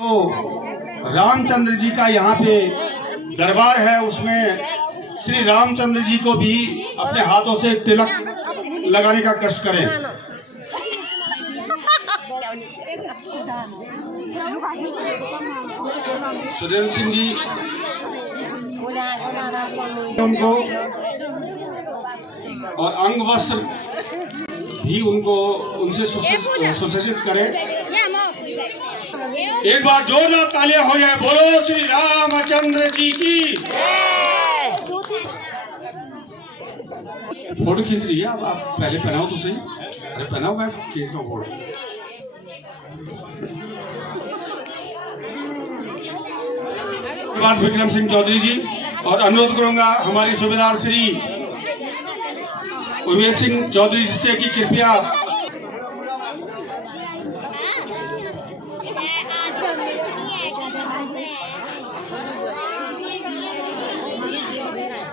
तो रामचंद्र जी का यहाँ पे दरबार है, उसमें श्री रामचंद्र जी को भी अपने हाथों से तिलक लगाने का कष्ट करें। सुरेंद्र सिंह जी उनको और अंग वस्त्र भी उनसे सुसज्जित करें। एक बार जोरदार तालियां हो जाए। बोलो श्री रामचंद्र जी की। फोटो खींच रही है आप पहले पहनाओ तो सही। अरे पहनाओ, मैं खींच रहा हूँ फोटो। बाद विक्रम सिंह चौधरी जी और अनुरोध करूंगा हमारी सूबेदार श्री उर्वेश सिंह चौधरी जी से कि कृपया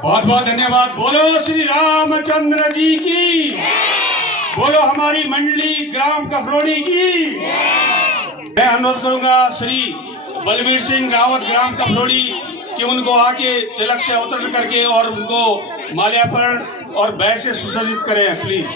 बहुत बहुत धन्यवाद। बोलो श्री रामचंद्र जी की। बोलो हमारी मंडली ग्राम कफलोनी की। मैं अनुरोध करूंगा श्री बलवीर सिंह रावत ग्राम कफलोनी कि उनको आके तिलक से अवतरण करके और उनको माल्यार्पण और बैग से सुसज्जित करें प्लीज।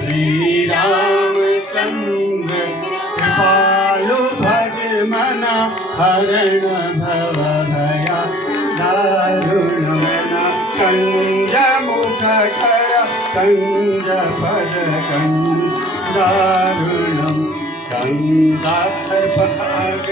श्री रामचंद्र कृपालु भज मना हरण भव भया दारुण कंज मुख कर कंज पद दारुणम कंदार भाग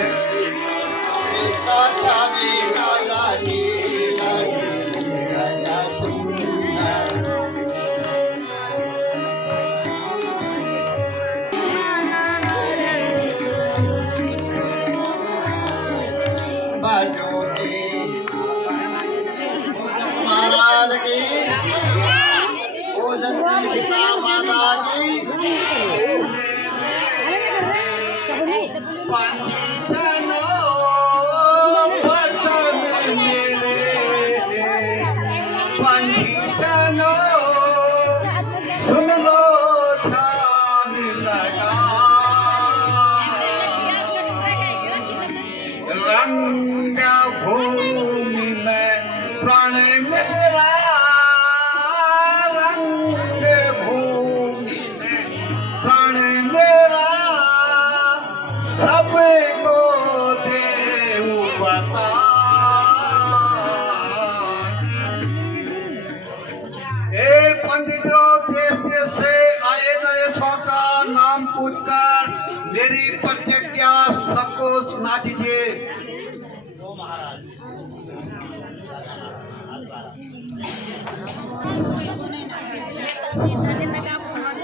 माता की भूमि में प्राण मेरा, रंग भूमि में प्राण मेरा, सबको देव बता। पंडितों देश देश से आए नरेशों का नाम पूछकर मेरी प्रतिज्ञा सबको सुना दीजिए।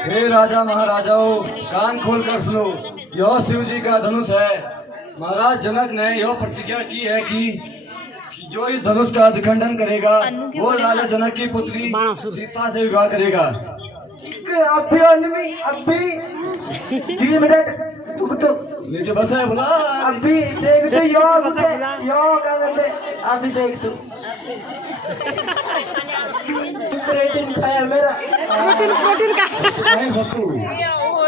हे राजा महाराजाओं, कान खोलकर सुनो, यह शिव जी का धनुष है। महाराज जनक ने यह प्रतिज्ञा की है कि जो इस धनुष का अधिखंडन करेगा वो राजा जनक की पुत्री सीता से विवाह करेगा। अभी 3 मिनट तो नीचे बस है बोला, अभी देख तो योग क्या करते अभी देख तो प्रोटीन खाया मेरा प्रोटीन का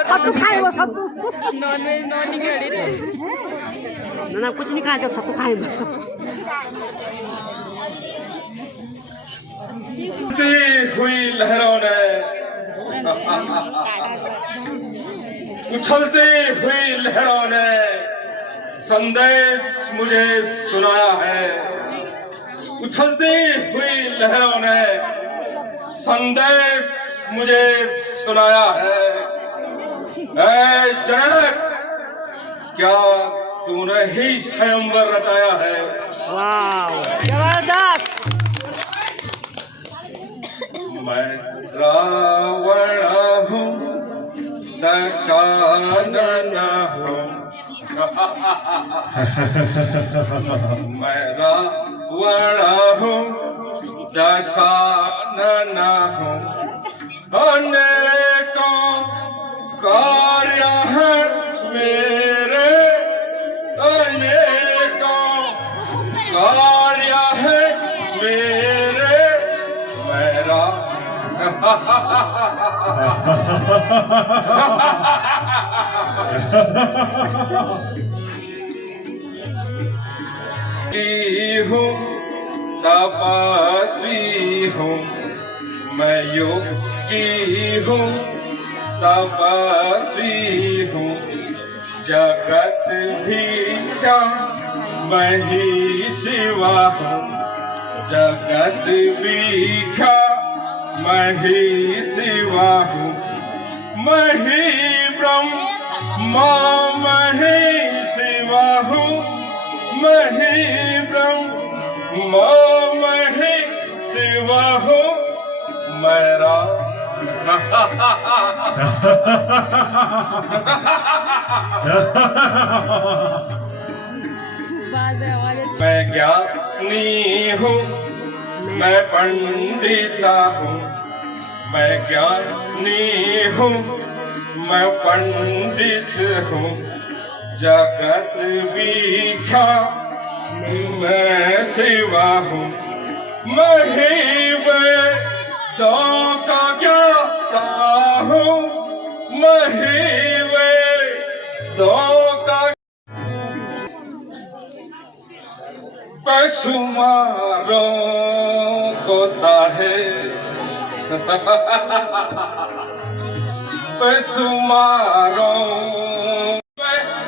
सत्तू खाए वो सत्तू नॉनवेज नॉन निकली रे ना कुछ नहीं खाया सत्तू खाए बस हुई लहरों ने उछलती हुई लहरों ने संदेश मुझे सुनाया है। उछलती हुई लहरों ने संदेश मुझे सुनाया है। ऐ जनक, क्या तूने ही स्वयंवर रचाया है? वाह जबरदस्त। मैं रावण हूँ, दशानन हूँ, मैं रावण हूँ, दशानन हूँ, अनेकों कार्य हैं मेरे, अनेकों कार्य हैं मेरे, मेरा हूँ तपस्वी हूँ, मैं योगी हूँ तपस्वी हूँ, जगत भी क्या मैं ही शिवा हूँ, जगत भी क्या मैं ही शिवा हूँ, मैं ही ब्रह्मा मैं ही शिवा हूँ, मैं ही ब्रह्मा मैं ही शिवा हूँ, मेरा मैं ज्ञानी हूँ, मैं पंडिता हूँ, मैं ज्ञानी हूँ, मैं पंडित हूँ, जगत विख्या मैं शिवा हूँ, मैं ही वेदों का ज्ञाता हूँ, मैं ही वेदों का बेशुमारों को ताहे बेशुमारों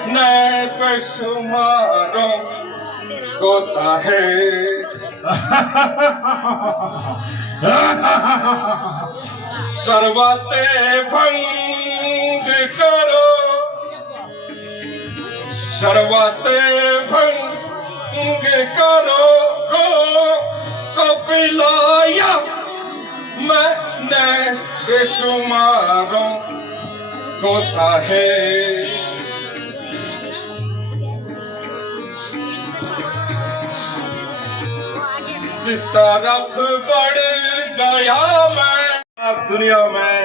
ने बेशुमारों को ताहे सर्वते भंग करो, सर्वते भंग करो कपिलाया मैंने बेशुमारों को ताहे जिस तरफ बढ़ गया मैं दुनिया में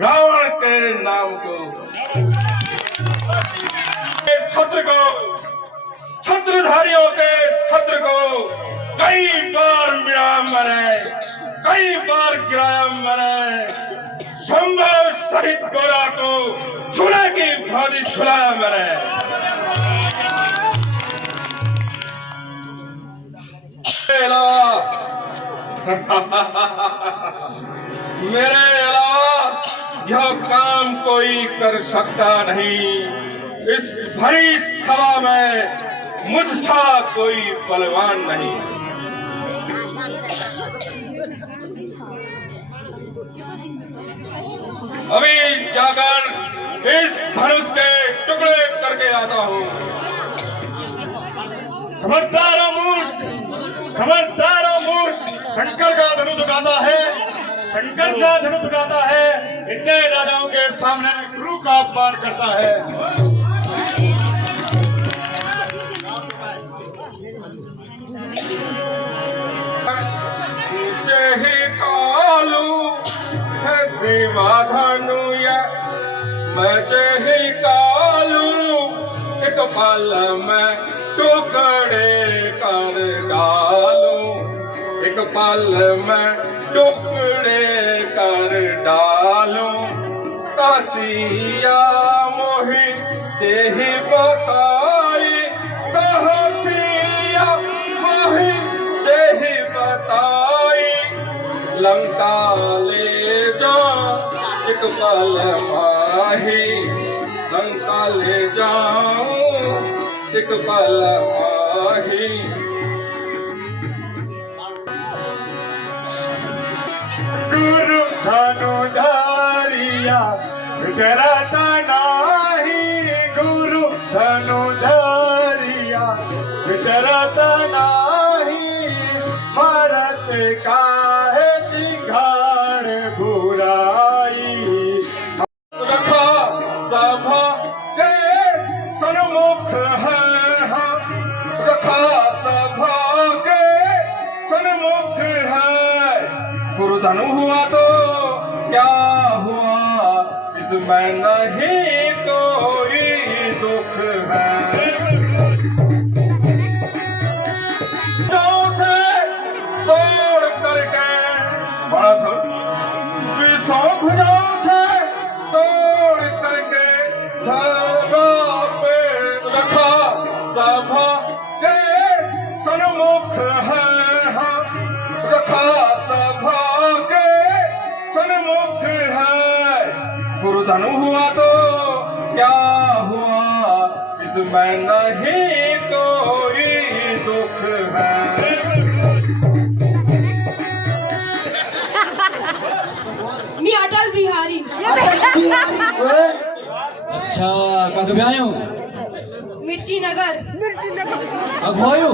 रावण के नाम को छत्र को, छत्रधारियों के छत्र को कई बार मिला मैंने, कई बार गिराया मैंने। संभव सहित गोरा को झूले की भांति झुलाया मैंने। मेरे अलावा यह काम कोई कर सकता नहीं। इस भरी सभा में मुझसा कोई बलवान नहीं। अभी जाकर इस धनुष के टुकड़े करके आता हूँ। खबरदार मूर्ख, खबरदार मूर्ख, शंकर का धनुष उठाता है, शंकर का धनुष उठाता है, इतने राजाओं के सामने गुरु का अपमान करता है। ही कालू है सेवा धनु मैं ही कालू एक पल में टुकड़े कर डालूं, एक पल में टुकड़े कर डालूं। कासिया मोहि देहि बताई, कासिया मोहि देहि बताई। लंका ले जा एक पल माही, लंका ले जाऊं एक पल माही। गुरु धनु धारिया विचरता नाही, गुरु धनु धारिया विचरता नाही। भारत काहे चिंगाड़ बुराई। रखा सभा के सन्मुख है, रखा सभा के सन्मुख है। गुरुधनु हुआ तो क्या हुआ, इसमें नहीं कोई दुख है। तोड़ करके बड़ा विषों भुजाओं से तोड़ करके धरा पे रखा सभा के सन्मुख है, रखा सभा के सन्मुख है। गुरुधनु हुआ तो क्या हुआ, इसमें नहीं कोई दुख है। मी अटल बिहारी। अच्छा कग भी आयो मिर्ची नगर अगवायो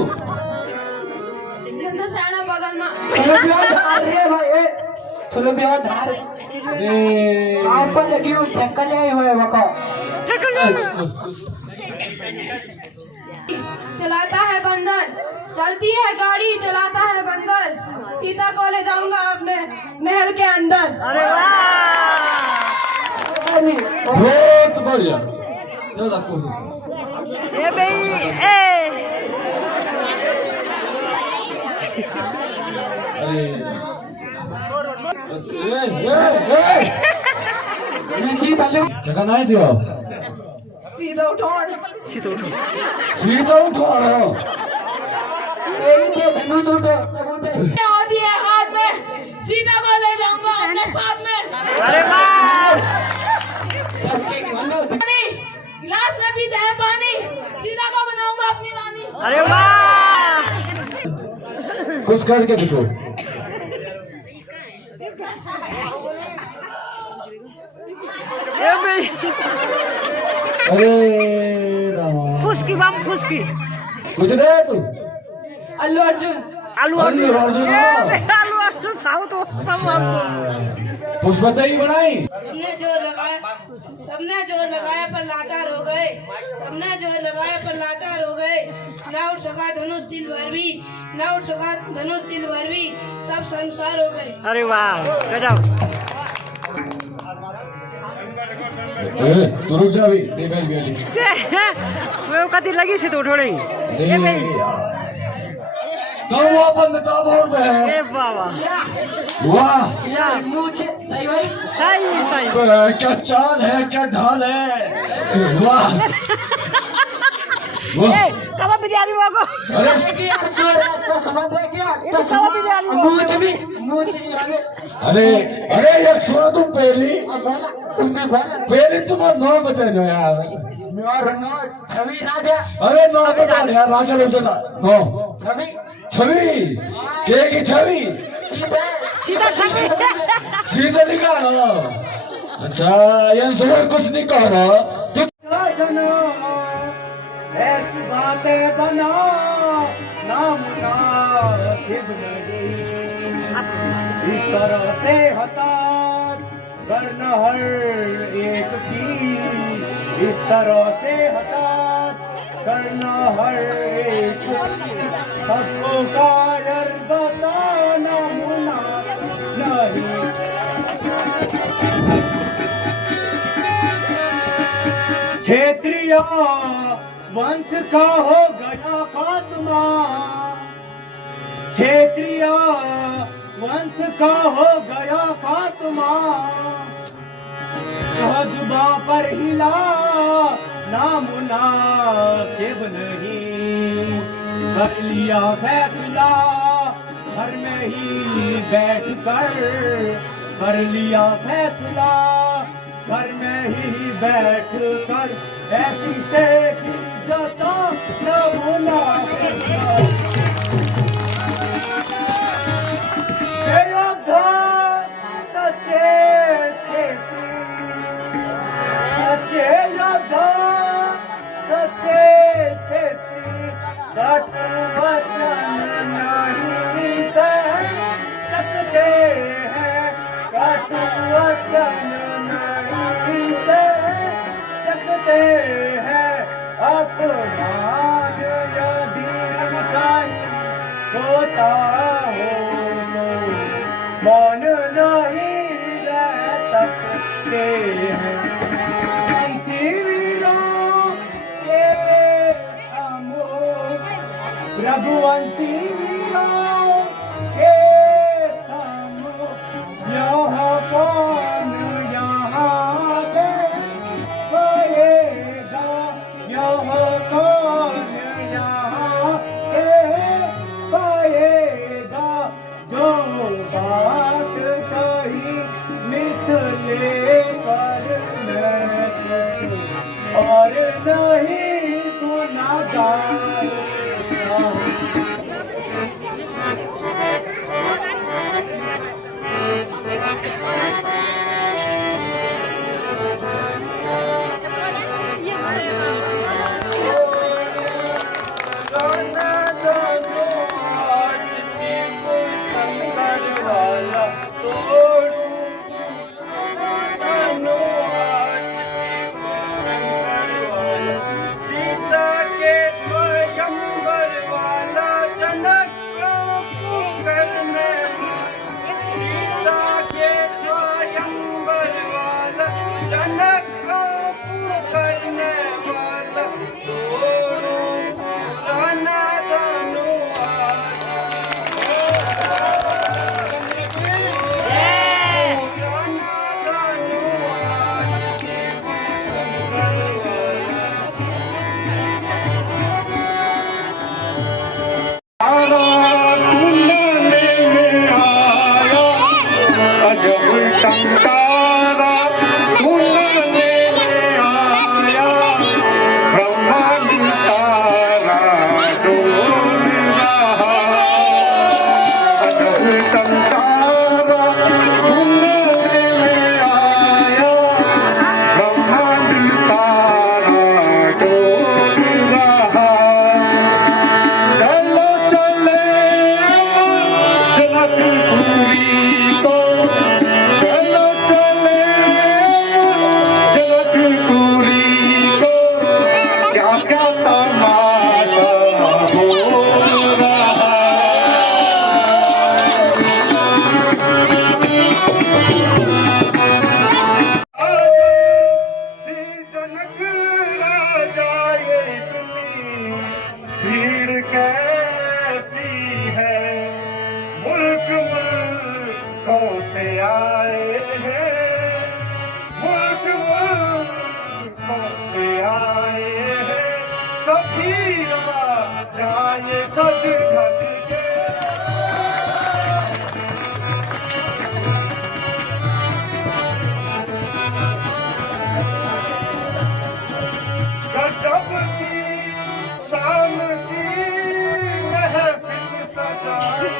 साड़ा बगल में। अरे भाई चलो बिहार धार आप पर लगी हुई ठेकल आई हुए वका चलाता है बंदर, चलती है गाड़ी, चलाता है बंदर। सीता को ले जाऊंगा अपने महल के अंदर। बहुत बढ़िया, चलो कोशिश करो। ए भाई जगह नहीं दियो, सीधा उठो सीधा उठो सीधा उठो। धनुष उठो होती है हाथ में, सीता को ले जाऊंगा अपने साथ में। अरे वाह गिलास में पीते हैं पानी, सीता को बनाऊंगा अपनी रानी। अरे वाह कुछ करके दिखो। ए भाई अरे राम फुसकी बम फुसकी कुछ दे तू। अल्लू अर्जुन। आलू अल्लू अर्जुन, आलू अर्जुन साहब तो सब आपको पुष्पतई बनाई। सबने जोर लगाया पर लाचार हो गए, सबने जोर लगाया पर लाचार हो गए। न उठ सका धनुष तिल भर भी, न उठ सका धनुष तिल भर भी, सब संसार हो गए। अरे वाह गजब। तू रुक जा भी दे बैल गेली वो कति लगी से तो थोड़ी ए भाई तो वो अपन तो बहुत है ए बाबा वाह या मुझे सही भाई सही क्या चाल है क्या ढाल है वाह वाह कब बिरयानी वाको अरे तो समझ दे क्या तो समझ बिरयानी मुझे भी अरे अरे यार सुनो तुम पहले तुम्हारा नाम बता दो यार मेरा नाम छवि राजा अरे नाम बता यार राजा लोग नो छवि छवि के की छवि सीधा छवि सीधा लिखा ना अच्छा ये सब कुछ नहीं कह रहा ऐसी बातें बना नाम मुनासिब नहीं इस तरह से हताश करना हर एक की इस तरह से हताश करना हर एक की सबको कायर बताना मुनासिब नहीं क्षेत्रीय वंश का हो गया खात्मा क्षेत्रीय वंश का हो गया खात्मा जुबा पर हिला नामुनासिब नहीं कर लिया फैसला घर में ही बैठ कर लिया फैसला घर में ही बैठ कर ऐसी से जता नमूना योद्धा सच्चे सच्चे योद्धा सच्चे क्षेत्री कट वचन नहीं सह सकते हैं कट वचन नहीं सह सकते हैं अपमान यदि होता हो तो मौन नहीं रह सकते हैं प्रभुवंशी वीरों के सामो यह कौन यहाँ पे पाएगा यह कौन यहाँ पे पाएगा जो बात कही मिथले पर और नहीं सुना ब्रह्मा सज धज के गजब की शान की महफिल सजाई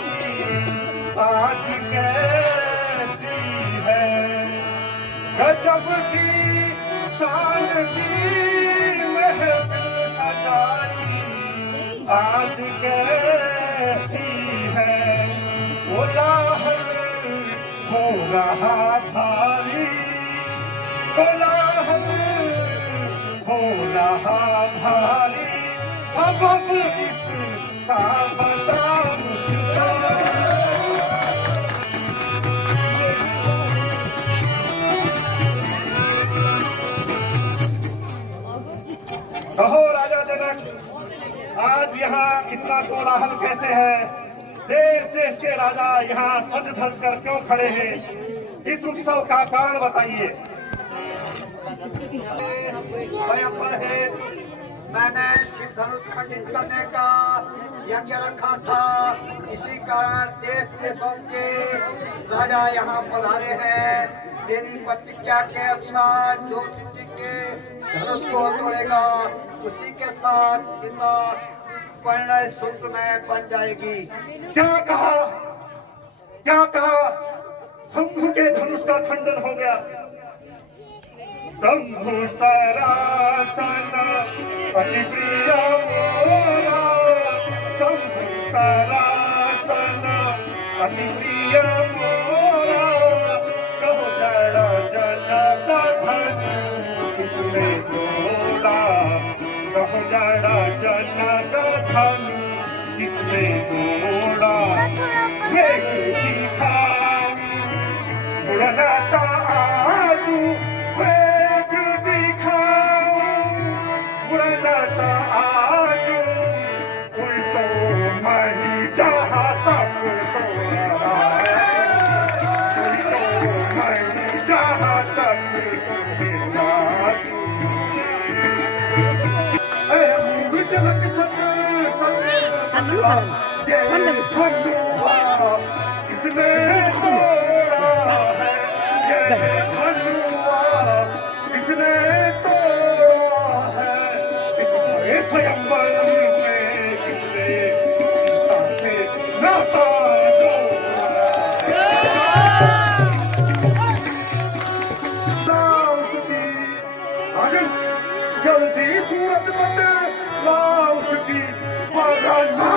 आज कैसी है। गजब की शान की महफिल सजाई आज कैसी है। कोलाहल हो रहा भारी, कोलाहल हो रहा भारी, सबब इसका बता मुझको। कहो राजा जनक, आज यहाँ इतना कोलाहल कैसे है? देश देश के राजा यहाँ सज धज कर क्यों खड़े हैं? इस उत्सव का कारण बताइए। स्वयंवर है, मैंने शिव धनुष खंडित करने का यज्ञ रखा था। इसी कारण देश देशों के राजा यहाँ पधारे हैं। मेरी प्रतिज्ञा के अनुसार जो किसी के धनुष को तोड़ेगा उसी के साथ सीता परिणय सूत्र में बन जाएगी। क्या कहा? क्या कहा? शंभु के धनुष का खंडन हो गया। शंभु सरासन अति प्रिय मोरा, शंभु सरासन अति प्रिय मोरा, कहो जड़ जनक धन किसने तोड़ा, कहो जड़ जनक धन किसने तोड़ा। ये दिखाऊं उड़ता आजू, वेग दिखाऊं उड़ता आजू, उल्टो मही जहाँ तक तोड़ा है, उल्टो मही जहाँ तक तोड़ा। चलक सच इसने तोड़ा है, ये धनुआ इसने तोड़ा है। इस भरे स्वयंवर में किसने सीता से नाता जोड़ा। जल्दी सूरत बंद लाओ उसकी वरना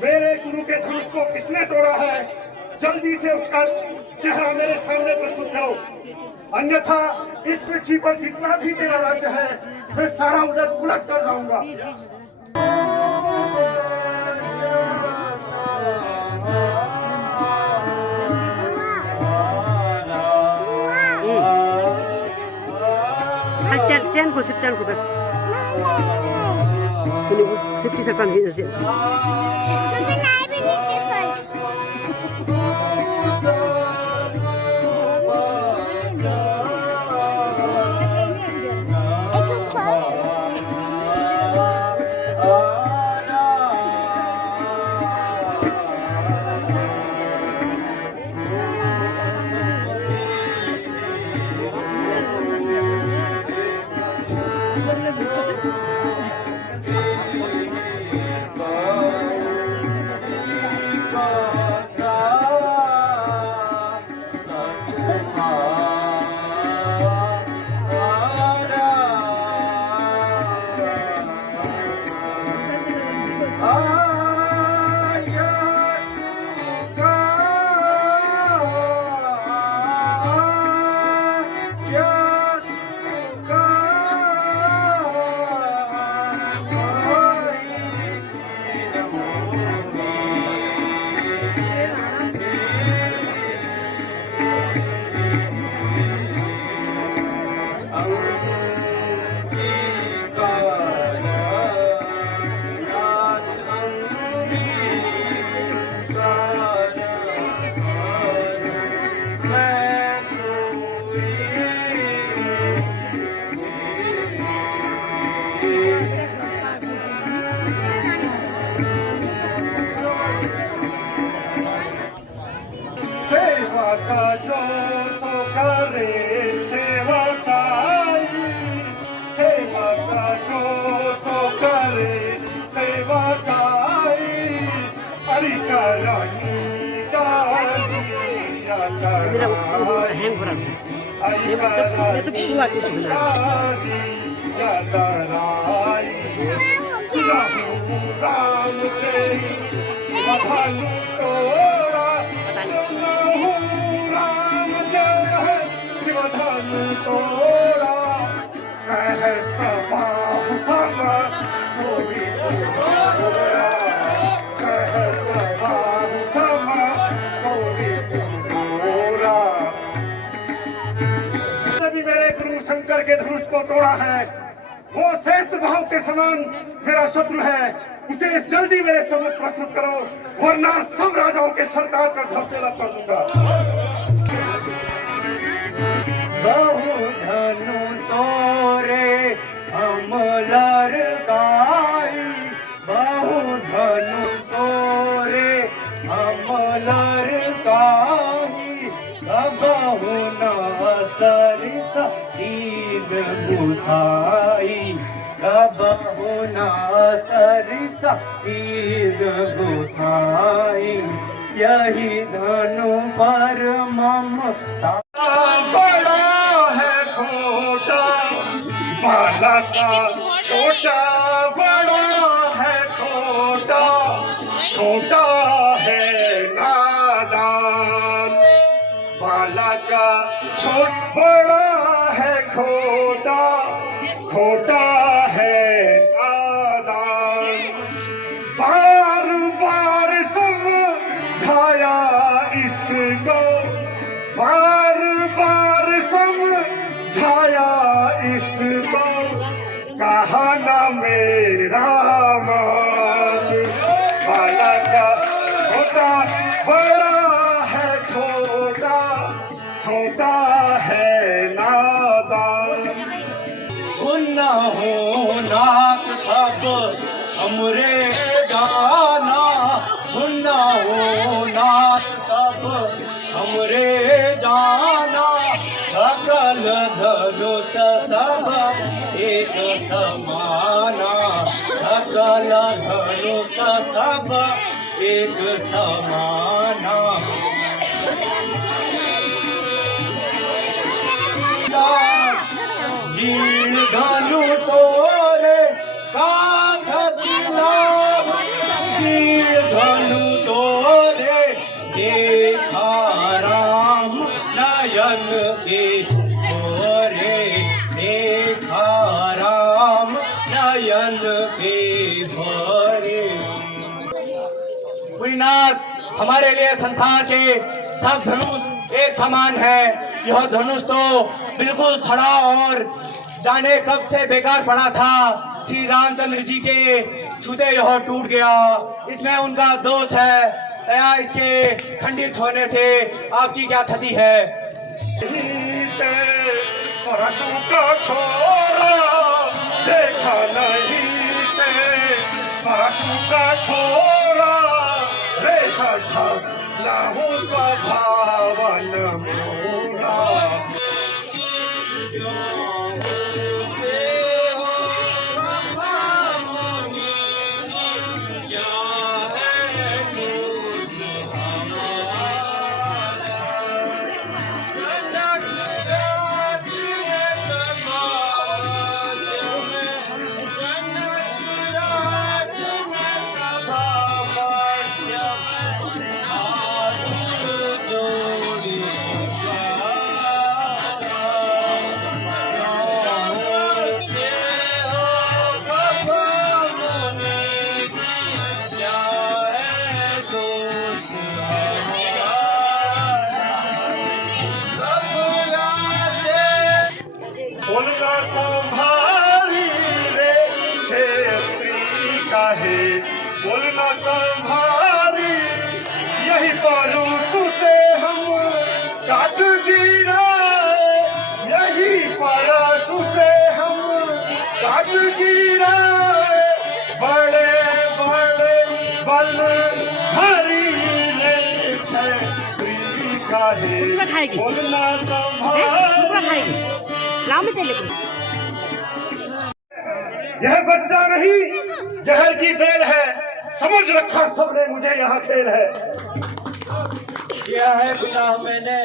मेरे गुरु के धनुष को किसने तोड़ा है? जल्दी से उसका चेहरा मेरे सामने प्रस्तुत करो, अन्यथा इस पृथ्वी पर जितना भी तेरा राज्य है मैं सारा उलट पुलट कर जाऊंगा। चैन को सिर्फ चैन को बस 50 सेकंड ही जैसे सेवा का जो सो करे सेवा काई, सेवा का जो सो करे सेवा काई, अरे करानी काली या कराई, अरे करानी काली या कराई, सुनाहू राम तेरी बखानू तोरा, सुनाहू राम तेरी बखानू तोरा, सहस्त्र बाहु सम कोटि तोरा, सहस्त्र बाहु सम कोटि तोरा। भी मेरे गुरु शंकर के धनुष को तोड़ा है, वो सहस्त्र भाव के समान मेरा शत्रु है, उसे जल्दी मेरे समक्ष प्रस्तुत करो, वरना सब राजाओं के सरकार का ध्वज से लग कर दूंगा। बहु धनु तोरे हम लड़काई, बहु धनु तोरे हम लड़काई, बहु न सरिस ईद गुसाई, बहु न सरिस ईद गुसाई, यही धनु पर ममता बड़ा है खोटा बाला का छोटा, बड़ा है खोटा, छोटा है नादान, बाला का छोटा, बड़ा है खोटा, खोटा है नादान, बार बार समझाया इसको, बार बार समझाया इसको, कहा ना मेरा मान, बाला का छोटा, बड़ा है छोटा, छोटा है नादान, सुनना हो नाथ सब हमरे गाना, सुनना हो नाथ सब हमरे जाना, सकल धनुष सब एक समाना, सकल धनुष सब एक समाना, जील धनु तोरे काछत लाभ, जील धनु तोरे देखा राम नयन के भोरे, देखा राम नयन के भोरे। पुरीनाथ, हमारे लिए संसार के सब धनुष एक समान है, यह धनुष तो बिल्कुल खड़ा और जाने कब से बेकार पड़ा था, श्री रामचंद्र जी के छूते यह टूट गया, इसमें उनका दोष है, दया इसके खंडित होने से आपकी क्या क्षति है? परशु का छोरा देखा नहीं ते, परशु का छोरा रे सखा लाहू स्वभावन मोरा, बोलना संभारी यही परूसू से हम काट गिरा, यही परसू से हम काट गिरा, बड़े बड़े बल हरी ले छत्री का चाहे कुकुर खाएगी। बोलना संभाल। कुकुर खाएगी। लाओ मैं तेरे को। यह बच्चा नहीं जहर की बेल है, समझ रखा सबने मुझे यहाँ खेल है। किया है गुनाह मैंने,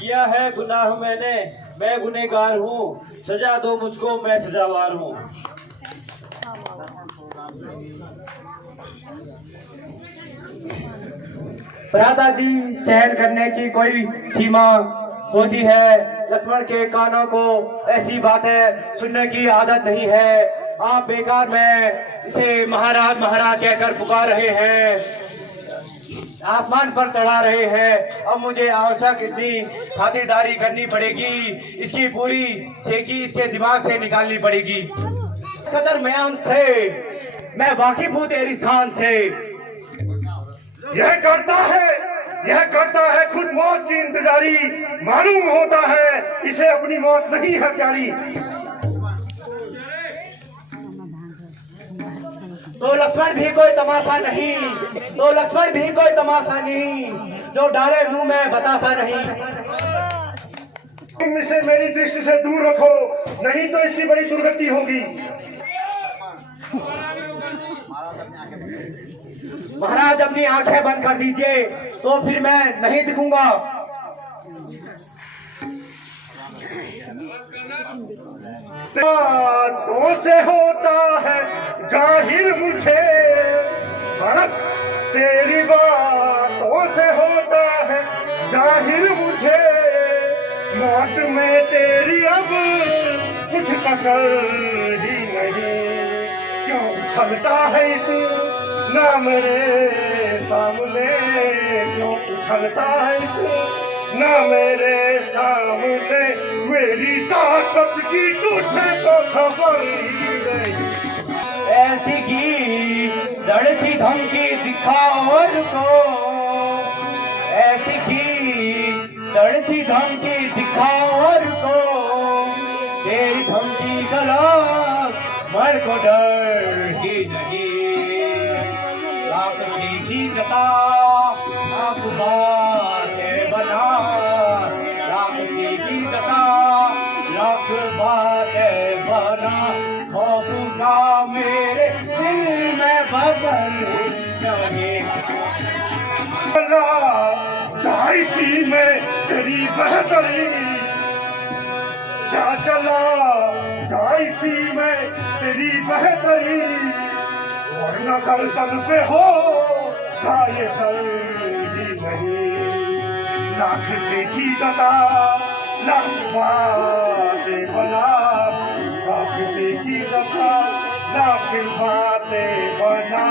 किया है गुनाह मैंने, मैं गुनहगार हूँ, सजा दो मुझको, मैं सजावार हूँ। भ्राता जी, सहन करने की कोई सीमा होती है। लक्ष्मण के कानों को ऐसी बातें सुनने की आदत नहीं है। आप बेकार में इसे महाराज महाराज कहकर पुकार रहे हैं, आसमान पर चढ़ा रहे हैं। अब मुझे आवश्यक इतनी खातिरदारी करनी पड़ेगी, इसकी पूरी सेकी इसके दिमाग से निकालनी पड़ेगी। कदर म्यान से मैं वाकिफ हूँ तेरी शान से। यह करता है खुद मौत की इंतजारी, मालूम होता है इसे अपनी मौत नहीं है प्यारी। तो लक्ष्मण भी कोई तमाशा नहीं, तो लक्ष्मण भी कोई तमाशा नहीं, जो डाले मुंह में बतासा नहीं। तुम इसे मेरी दृष्टि से दूर रखो, नहीं तो इसकी बड़ी दुर्गति होगी। महाराज अपनी आंखें बंद कर दीजिए, तो फिर मैं नहीं दिखूंगा। बातों से होता है जाहिर मुझे फर्क, तेरी बातों से होता है जाहिर मुझे, मौत में तेरी अब कुछ कसर ही नहीं। क्यों उछलता है इतना मेरे सामने, क्यों उछलता है इतना मेरे सामने, मेरी ताकत की तुझे तो खबर ही नहीं। ऐसी की दड़ सी धमकी दिखाओ को, ऐसी की दड़ सी धमकी दिखाओ को, तेरी धमकी गलत मर को डर ही नहीं। रात की जता आप बातें बना, रात की जता लाख बातें बना, खौफ का मेरे दिल में बदल जाए। जाइसी में तेरी बेहतरी, क्या चला जाइसी में तेरी बेहतरी, वरना गर्दन पे हो ये सर ही नहीं। लाख से की जता लाख बातें बना, लाख से की जता लाख बातें बना,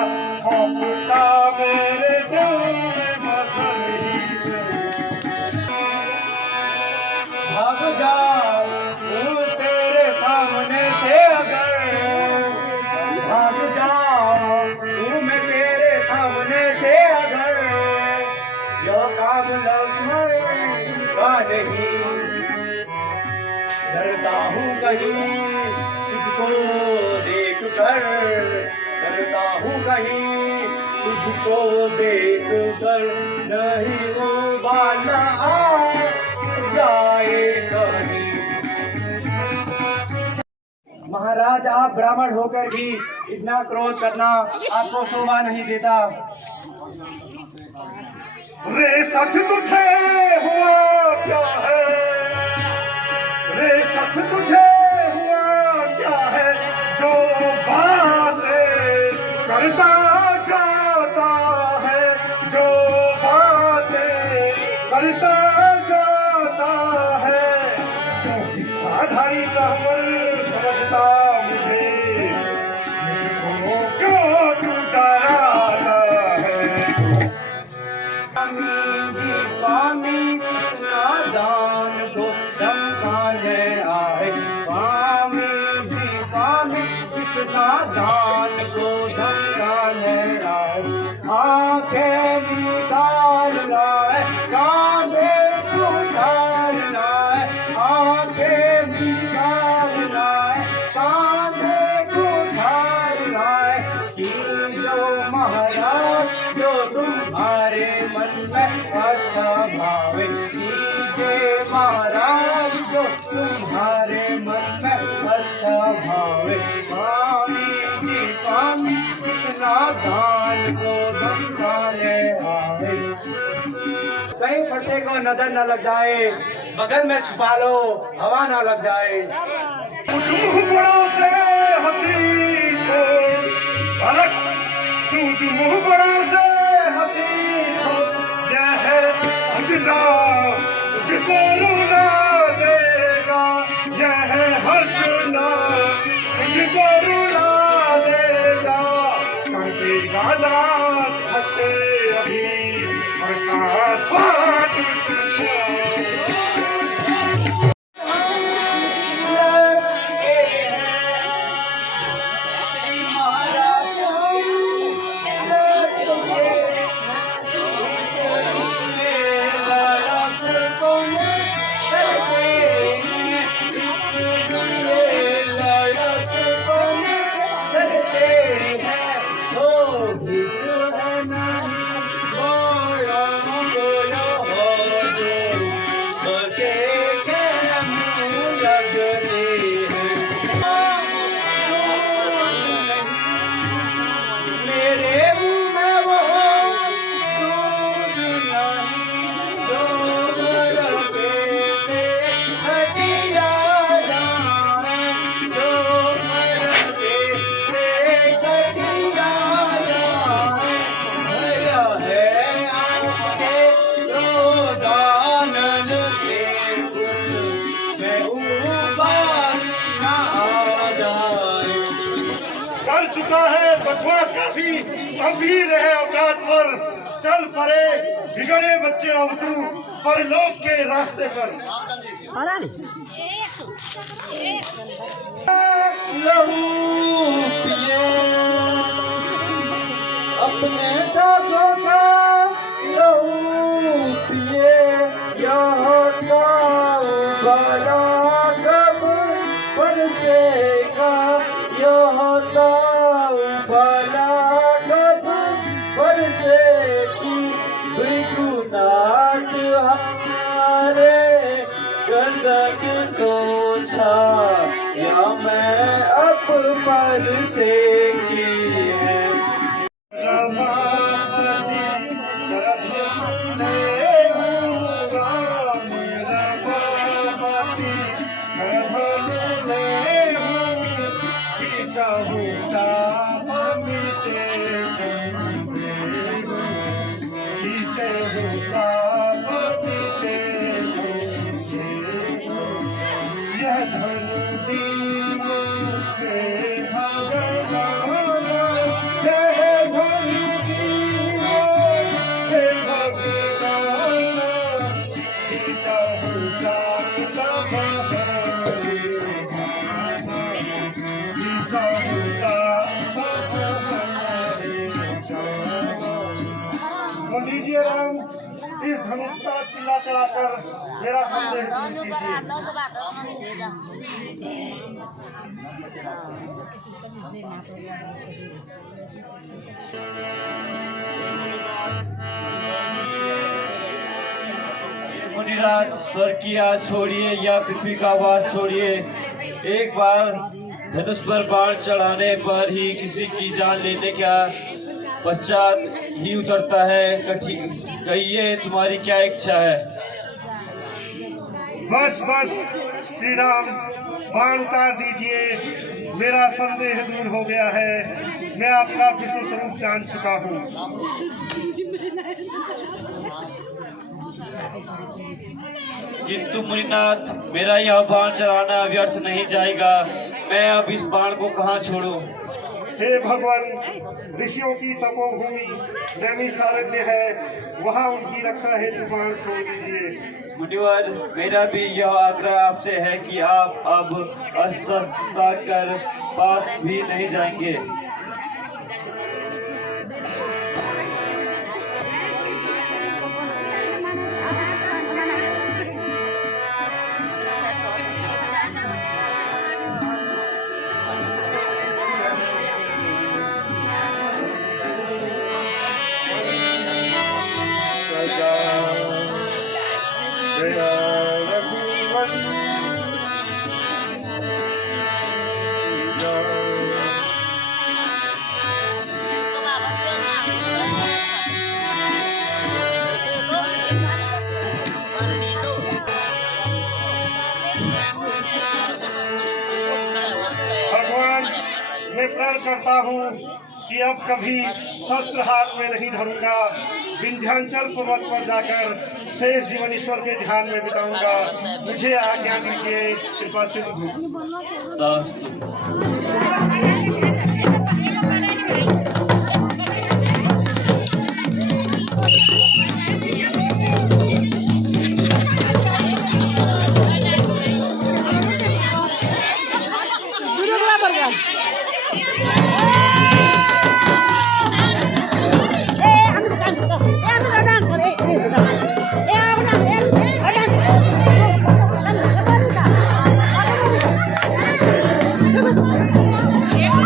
खौफ का मेरे दिल में बदल ही भाग जा तू तेरे सामने से, अगर भाग जा तू मैं तेरे सामने से, अगर यो काम लक्ष्मण का नहीं। डरता हूँ कहीं तुझको देख कर, डरता हूँ कहीं तुझको देख कर, नहीं उबालना जाए कहीं। महाराज, आप ब्राह्मण होकर भी इतना क्रोध करना आपको शोभा नहीं देता। रे सच तुझे हुआ क्या है, रे सच तुझे हुआ क्या है, जो बातें करता जाता है, जो बातें करता जाता है, आधारी कमल समझता मुझे, मुझको क्यों तू डराता है। स्वामी कितना दान को चमकाने आए, स्वामी जी स्वामी कितना दान को चमकाने आए, आंखें निकाल लाए कांधे उठाल लाए, आंखें निकाल लाए कांधे उठाल लाए, कि जो महाराज जो तुम्हारे मन में अच्छा भावे, कहीं फटे को नजर न लग जाए, बगल में छुपा लो हवा न लग जाए। मुंह से हंसी छोड़ अलग तू मुंह बड़ों से हंसी छोड़, यह है हंसना तुझको रुला देगा, यह है हंसना तुझको रुला देगा। कैसे गाना थके अभी चुका है बकवास काफी, अब भी रहे औकात पर। चल परे बिगड़े बच्चे अब तू परलोक के रास्ते पर। लहू पिए अपने दासों का, लहू पिए यह बड़ा कब बरसेगा, यह बड़ा कब बरसेगी। भृगुनाथ हमारे गर्दन को छाया मैं अब पर से की है। लीजिए राम, इस धनुष का चिल्ला चलाकर मेरा संदेश कीजिए। मुनिराज, स्वर्ग की आस छोड़िए या पृथ्वी का वास छोड़िए, एक बार धनुष पर बाण चढ़ाने पर ही किसी की जान लेने का पश्चात ही उतरता है। कहिए तुम्हारी क्या इच्छा है? बस बस श्री राम, बाण उतार दीजिए, मेरा संदेह दूर हो गया है। मैं आपका विश्व स्वरूप जान चुका हूँ। किंतु मुनिनाथ, मेरा यह बाण चलाना व्यर्थ नहीं जाएगा। मैं अब इस बाण को कहाँ छोड़ूं? हे भगवान, ऋषियों की तपोभूमि नैमिषारण्य है, वहाँ उनकी रक्षा हेतु बाण छोड़ दीजिए। मुनिवर, मेरा भी यह आग्रह आपसे है कि आप अब अस्त्र कर पास भी नहीं जाएंगे। मैं प्रण करता हूँ कि अब कभी शस्त्र हाथ में नहीं धरूंगा, विंध्याचल पर्वत पर जाकर शेष जीवन ईश्वर के ध्यान में बिताऊंगा। मुझे आज्ञा दीजिए कृपा सिंधु। Hey,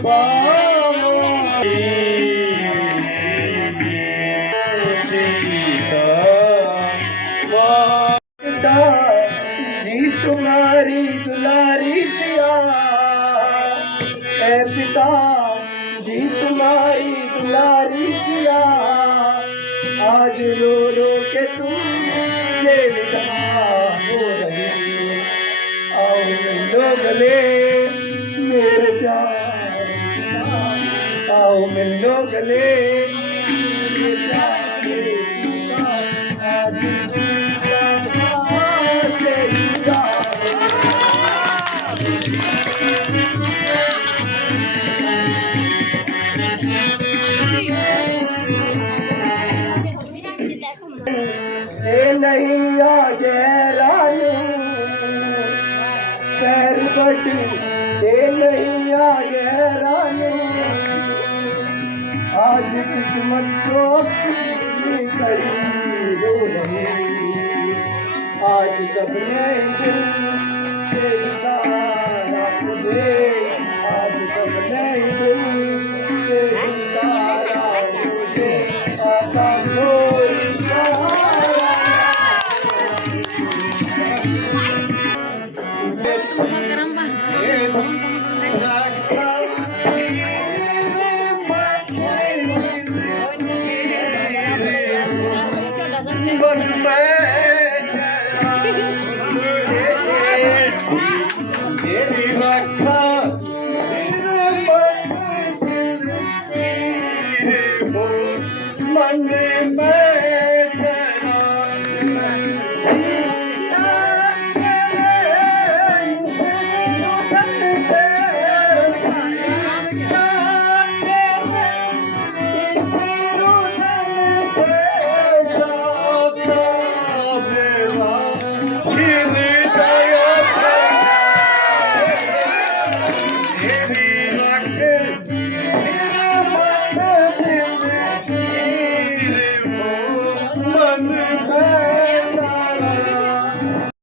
जी तुम्हारी दुलारी सिया, ए पिता जी तुम्हारी दुलारी सिया, आज रो रो के तुम से विदा हो रही। आओ मिलो गले मेरे प्यारे पिता, आओ मिलो गले मेरे प्यारे पिता, आज सीता से विदा ये नहीं आगे रानी पैर बटी, ये नहीं आगे रानी, आज किस्मत को कड़ी रो रही। आज सबने दिल से इशारा मुझे, आज सबने दिल